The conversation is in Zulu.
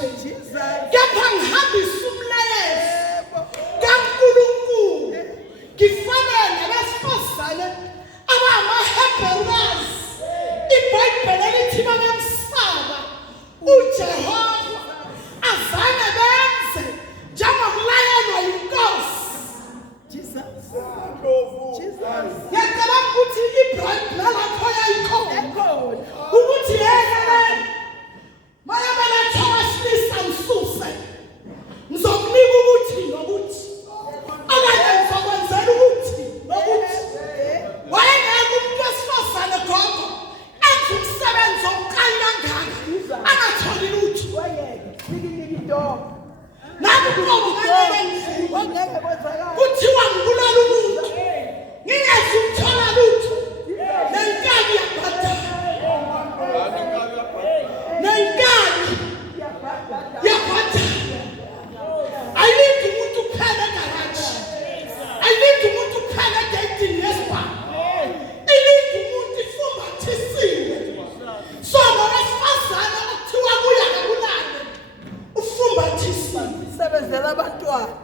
emazweni kepha ngihambisa umlayezo kaNkulunkulu ngifanele abesifazane abangamaHebrews iBhayibheli lithi babemsaba uJehova azange benze njengokulayelwa yinkosi. Ngiyacabanga ukuthi iBrand lalapho yayikhona ukuthi yena mayabeletha wesilisa msuse ngizokunika ukuthi nokuthi okanye ngizokwenzela ukuthi nokuthi wayengeke umuntu wesifazane gogo enze umsebenzi omkali kangaka angatholi lutho. Nami uqobo kuthiwa ngibulala umuntu ngingezi ukuthola lutho nenkani yabhadala nenkani yabhadala. Ayilindi umuntu kuphela egaraji, ayilindi umuntu kuphela egeyidini yesibhamu, ilindi umuntu ifumbathisiwe. So ngowesifazane okuthiwa kuya ngabulale ufumbathisiwe. Sebenzela abantwana